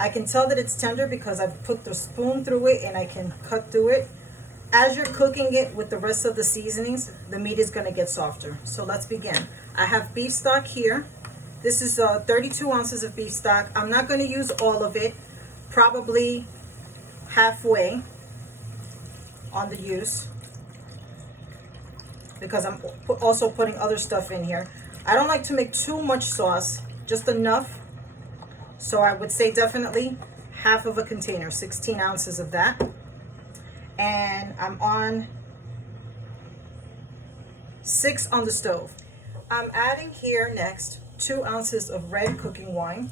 I can tell that it's tender because I've put the spoon through it and I can cut through it. As you're cooking it with the rest of the seasonings, the meat is going to get softer. So let's begin. I have beef stock here. This is 32 ounces of beef stock. I'm not going to use all of it, probably halfway on the use, because I'm also putting other stuff in here. I don't like to make too much sauce, just enough. So I would say definitely half of a container, 16 ounces of that. And I'm on 6 on the stove. I'm adding here next 2 ounces of red cooking wine.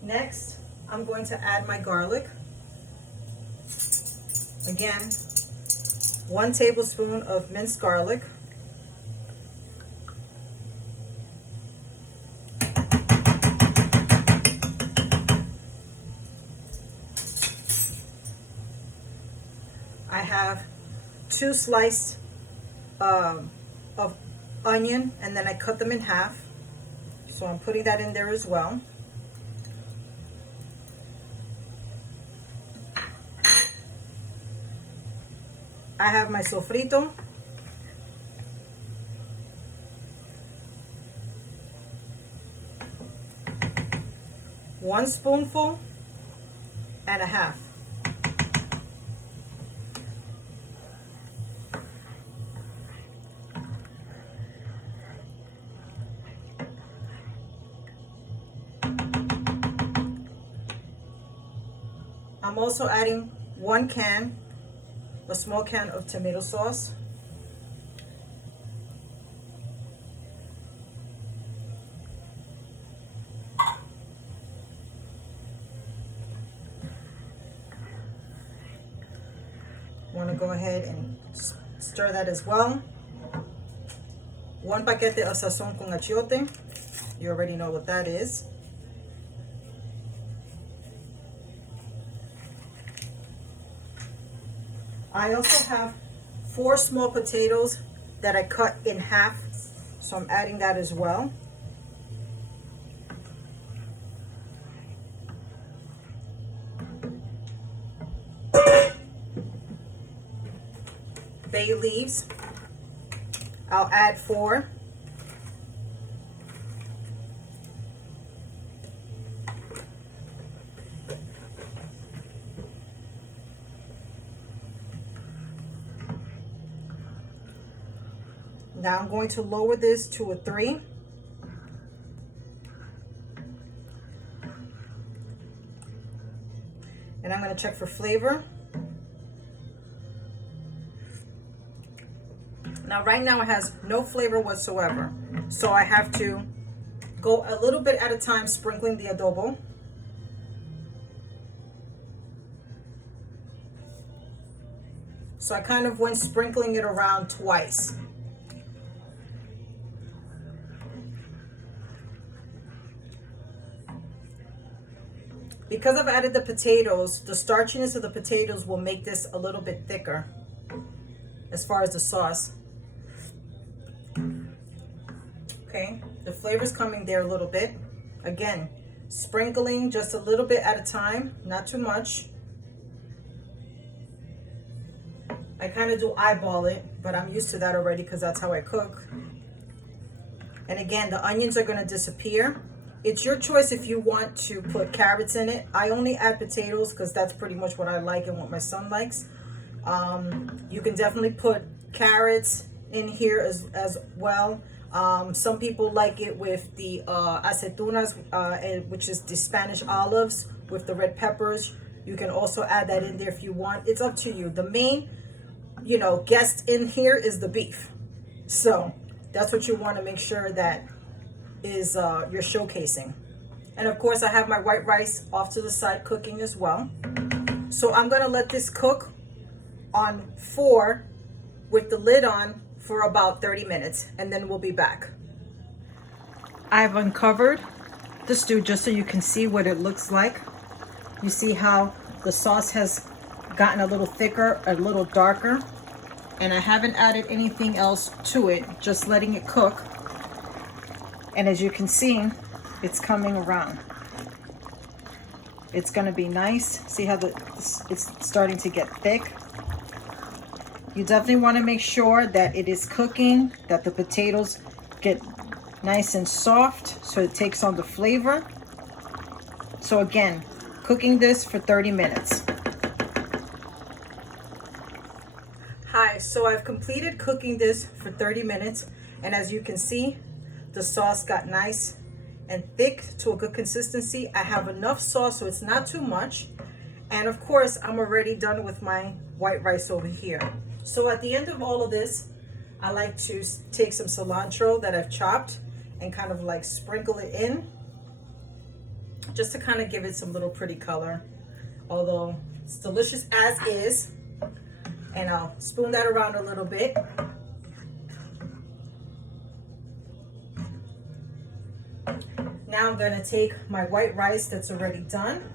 Next, I'm going to add my garlic. Again, 1 tablespoon of minced garlic. I have 2 slices of onion, and then I cut them in half. So I'm putting that in there as well. I have my sofrito. One spoonful and a half. I'm also adding 1 can, a small can of tomato sauce. Want to go ahead and stir that as well. 1 paquete of Sazon con Achiote. You already know what that is. I also have 4 small potatoes that I cut in half, so I'm adding that as well. Bay leaves, I'll add 4. Now I'm going to lower this to a 3. And I'm going to check for flavor. Now right now it has no flavor whatsoever. So I have to go a little bit at a time sprinkling the adobo. So I kind of went sprinkling it around twice. Because I've added the potatoes, the starchiness of the potatoes will make this a little bit thicker as far as the sauce. Okay, the flavor's coming there a little bit. Again, sprinkling just a little bit at a time, not too much. I kind of do eyeball it, but I'm used to that already because that's how I cook. And again, the onions are going to disappear. It's your choice if you want to put carrots in it. I only add potatoes because that's pretty much what I like and what my son likes. You can definitely put carrots in here as well. Some people like it with the aceitunas, which is the Spanish olives with the red peppers. You can also add that in there if you want. It's up to you. The main, guest in here is the beef. So that's what you want to make sure that is you're showcasing. And of course I have my white rice off to the side cooking as well. So I'm going to let this cook on 4 with the lid on for about 30 minutes, and then we'll be back. I've uncovered the stew just so you can see what it looks like. You see how the sauce has gotten a little thicker, a little darker, and I haven't added anything else to it, just letting it cook. And as you can see, it's coming around. It's gonna be nice. See how it's starting to get thick? You definitely wanna make sure that it is cooking, that the potatoes get nice and soft so it takes on the flavor. So again, cooking this for 30 minutes. Hi, so I've completed cooking this for 30 minutes, and as you can see, the sauce got nice and thick to a good consistency. I have enough sauce so it's not too much. And of course, I'm already done with my white rice over here. So at the end of all of this, I like to take some cilantro that I've chopped and kind of like sprinkle it in, just to kind of give it some little pretty color, although it's delicious as is. And I'll spoon that around a little bit. Now I'm gonna take my white rice that's already done.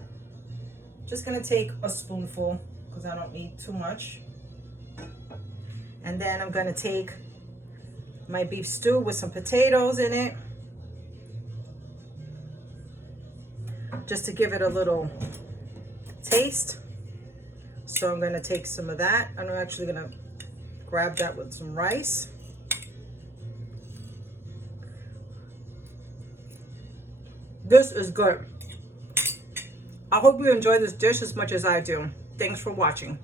Just gonna take a spoonful because I don't need too much. And then I'm gonna take my beef stew with some potatoes in it, just to give it a little taste. So I'm gonna take some of that. I'm actually gonna grab that with some rice. This is good. I hope you enjoy this dish as much as I do. Thanks for watching.